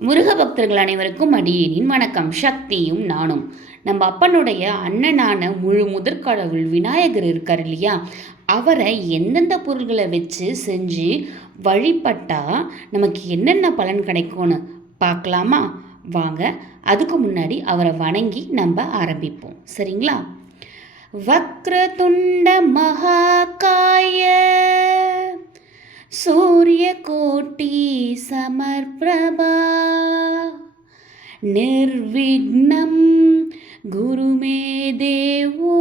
முருக பக்தர்கள் அனைவருக்கும் அடியேனின் வணக்கம். சக்தியும் நானும். நம்ம அப்பனுடைய அண்ணனான முழு முதற்கடவுள் விநாயகர் இருக்கார் இல்லையா? அவரை எந்தெந்த பொருள்களை வச்சு செஞ்சு வழிபட்டா நமக்கு என்னென்ன பலன் கிடைக்கும்னு பார்க்கலாமா? வாங்க அதுக்கு முன்னாடி அவரை வணங்கி நம்ம ஆரம்பிப்போம். சரிங்களா? வக்ரதுண்ட மகாகாய సూర్యకోటి సమర్ప్రభా నిర్విఘ్నం గురుమే దేవో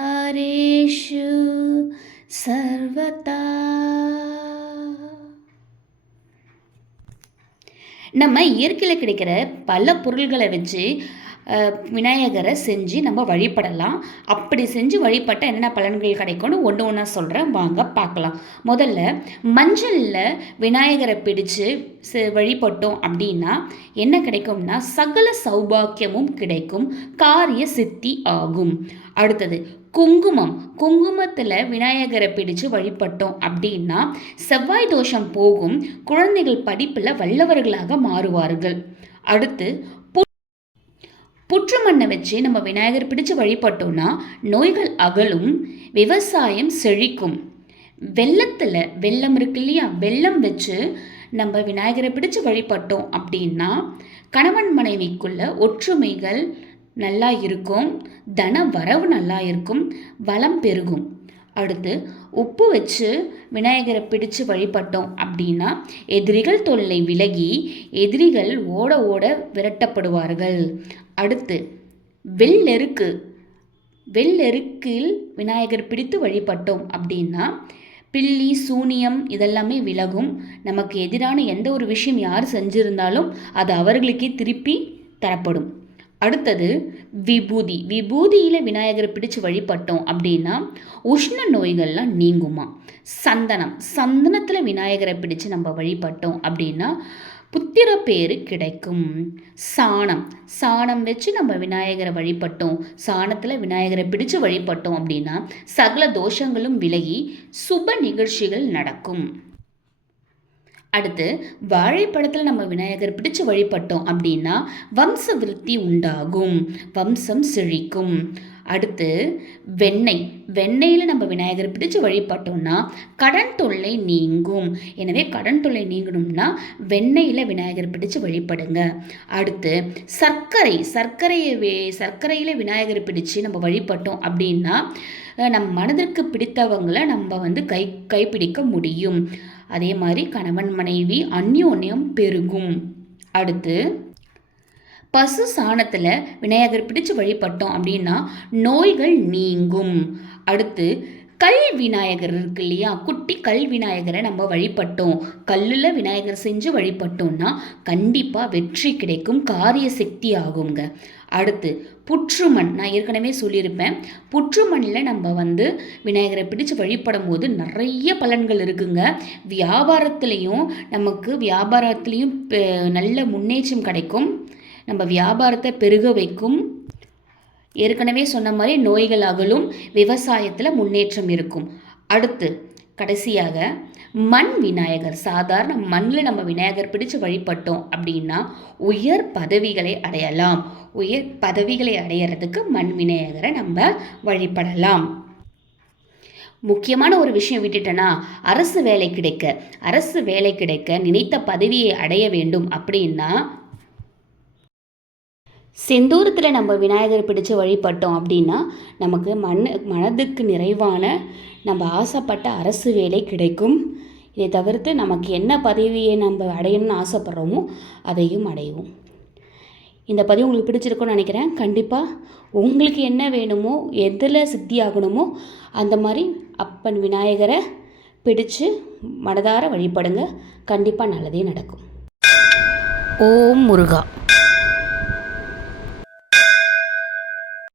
సర్వకారేషు సర్వతా நம்ம இயற்கையில் கிடைக்கிற பல பொருள்களை வச்சு விநாயகரை செஞ்சு நம்ம வழிபடலாம். அப்படி செஞ்சு வழிபட்டால் என்னென்ன பலன்கள் கிடைக்கும்னு ஒன்று ஒன்றா சொல்கிறேன் வாங்க பார்க்கலாம். முதல்ல மஞ்சளில் விநாயகரை பிடிச்சு செ- வழிபட்டோம் அப்படின்னா என்ன கிடைக்கும்னா சகல சௌபாக்கியமும் கிடைக்கும். காரிய சித்தி ஆகும். அடுத்தது குங்குமம். குங்குமத்தில் விநாயகரை பிடிச்சு வழிபட்டோம் அப்படின்னா செவ்வாய் தோஷம் போகும். குழந்தைகள் படிப்பில் வல்லவர்களாக மாறுவார்கள். அடுத்து புற்று மண்ணை வச்சு நம்ம விநாயகர் பிடிச்சு வழிபட்டோம்னா நோய்கள் அகலும் விவசாயம் செழிக்கும். வெள்ளத்தில் வெள்ளம் இருக்கு இல்லையா? வெள்ளம் வச்சு நம்ம விநாயகரை பிடிச்சு வழிபட்டோம் அப்படின்னா கணவன் மனைவிக்குள்ள ஒற்றுமைகள் நல்லா இருக்கும் தன வரவு நல்லா இருக்கும் வளம் பெருகும். அடுத்து உப்பு வச்சு விநாயகரை பிடிச்சு வழிபட்டோம் அப்படின்னா எதிரிகள் தொல்லை விலகி எதிரிகள் ஓட ஓட விரட்டப்படுவார்கள். அடுத்து வெள்ளெருக்கு வெள்ளெருக்கில் விநாயகர் பிடித்து வழிபட்டோம் அப்படின்னா பில்லி சூனியம் இதெல்லாமே விலகும். நமக்கு எதிரான எந்த ஒரு விஷயம் யார் செஞ்சிருந்தாலும் அது அவர்களுக்கே திருப்பி தரப்படும். அடுத்தது விபூதி. விபூதியில் விநாயகரை பிடிச்சு வழிபட்டோம் அப்படின்னா உஷ்ண நோய்கள்லாம் நீங்குமா? சந்தனம். சந்தனத்தில் விநாயகரை பிடிச்சு நம்ம வழிபட்டோம் அப்படின்னா புத்திர பேர் கிடைக்கும். சாணம். சாணம் வச்சு நம்ம விநாயகரை வழிபட்டோம். சாணத்தில் விநாயகரை பிடிச்சு வழிபட்டோம் அப்படின்னா சகல தோஷங்களும் விலகி சுப நிகழ்ச்சிகள் நடக்கும். அடுத்து வாழைப்பழத்தில் நம்ம விநாயகர் பிடிச்சு வழிபட்டோம் அப்படின்னா வம்ச விருத்தி உண்டாகும். வம்சம் செழிக்கும். அடுத்து வெண்ணெய். வெண்ணெயில் நம்ம விநாயகர் பிடிச்சு வழிபட்டோம்னா கடன் தொல்லை நீங்கும். எனவே கடன் தொல்லை நீங்கணும்னா வெண்ணெயில் விநாயகர் பிடிச்சு வழிபடுங்க. அடுத்து சர்க்கரை. சர்க்கரையை வே சர்க்கரையில் விநாயகர் பிடிச்சு நம்ம வழிபட்டோம் அப்படின்னா நம் மனதிற்கு பிடித்தவங்களை நம்ம வந்து கை கைப்பிடிக்க முடியும். அதே மாதிரி கணவன் மனைவி அந்யோன்யம் பெருகும். அடுத்து பசு சாணத்தில் விநாயகர் பிடிச்சு வழிபட்டோம் அப்படின்னா நோய்கள் நீங்கும். அடுத்து கல் விநாயகர் இருக்கு இல்லையா? குட்டி கல் விநாயகரை நம்ம வழிபட்டோம். கல்லில் விநாயகர் செஞ்சு வழிபட்டோம்னா கண்டிப்பாக வெற்றி கிடைக்கும் காரிய சக்தி ஆகுங்க அடுத்து புற்றுமண் நான் ஏற்கனவே சொல்லியிருப்பேன். புற்றுமண்ணில் நம்ம வந்து விநாயகரை பிடிச்சு வழிபடும் போது நிறைய பலன்கள் இருக்குங்க. வியாபாரத்துலேயும் நமக்கு வியாபாரத்துலேயும் பெ- நல்ல முன்னேற்றம் கிடைக்கும். நம்ம வியாபாரத்தை பெருக வைக்கும். ஏற்கனவே சொன்ன மாதிரி நோய்கள் அகலும் விவசாயத்தில் முன்னேற்றம் இருக்கும். அடுத்து கடைசியாக மண் விநாயகர் சாதாரண மண்ணில் நம்ம விநாயகர் பிடிச்சு வழிபட்டோம் அப்படின்னா உயர் பதவிகளை அடையலாம். உயர் பதவிகளை அடையிறதுக்கு மண் விநாயகரை நம்ம வழிபடலாம். முக்கியமான ஒரு விஷயம் விட்டுட்டேன்னா அரசு வேலை கிடைக்க. அரசு வேலை கிடைக்க நினைத்த பதவியை அடைய வேண்டும் அப்படின்னா செந்தூரத்தில் நம்ம விநாயகர் பிடிச்சு வழிபட்டோம் அப்படின்னா நமக்கு மண் மனதுக்கு நிறைவான நம்ம ஆசைப்பட்ட அரசு வேலை கிடைக்கும். இதை தவிர்த்து நமக்கு என்ன பதவியை நம்ம அடையணும்னு ஆசைப்பட்றோமோ அதையும் அடைவோம். இந்த பதிவு உங்களுக்கு பிடிச்சிருக்குன்னு நினைக்கிறேன். கண்டிப்பாக உங்களுக்கு என்ன வேணுமோ எதில் சித்தி ஆகணுமோ அந்த மாதிரி அப்பன் விநாயகரை பிடிச்சு மனதார வழிபடுங்க. கண்டிப்பாக நல்லதே நடக்கும். ஓம் முருகா.